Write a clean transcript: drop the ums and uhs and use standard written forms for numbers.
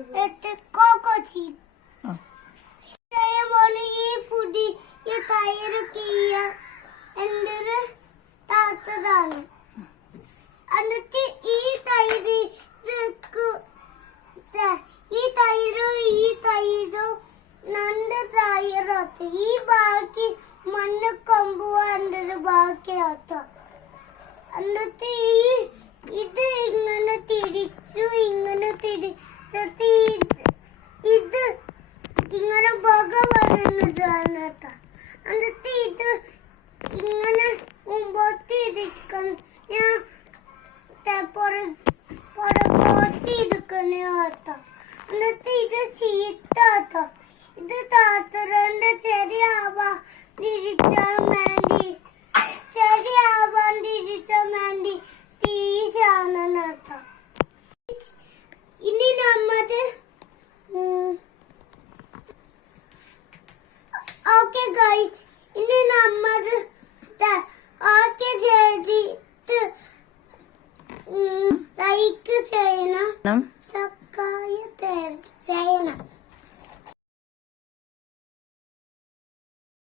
Coco chip. Saya mau pudi ya tayar kia, endere tataran. Anakku ini tayari dekku, ini tayaru nanda tayarate. Ini baki mana kambu endere baki ata. Anakku ഇത് ഇങ്ങനെ തിരിച്ചു ഇത് ഇങ്ങനെ ഭഗവാനാണ് കേട്ടോ. എന്നിട്ട് ഇത് ഇങ്ങനെ മുമ്പോട്ടിരിക്കണം, ഞാൻ പുറകോട്ടിരിക്കണ കേട്ടോ. എന്നിട്ട് ഇത് ചീത്താട്ടോ. ഇത് താത്തരന്റെ ചെറിയാവാൻ തിരിച്ചാൻ വേണ്ടി ഇനി നമ്മത് ഓക്കെ ഗൈസ്, ഇനി നമ്മത് ഓക്കെ ചെയ്തിട്ട് ലൈക്ക് ചെയ്യണം.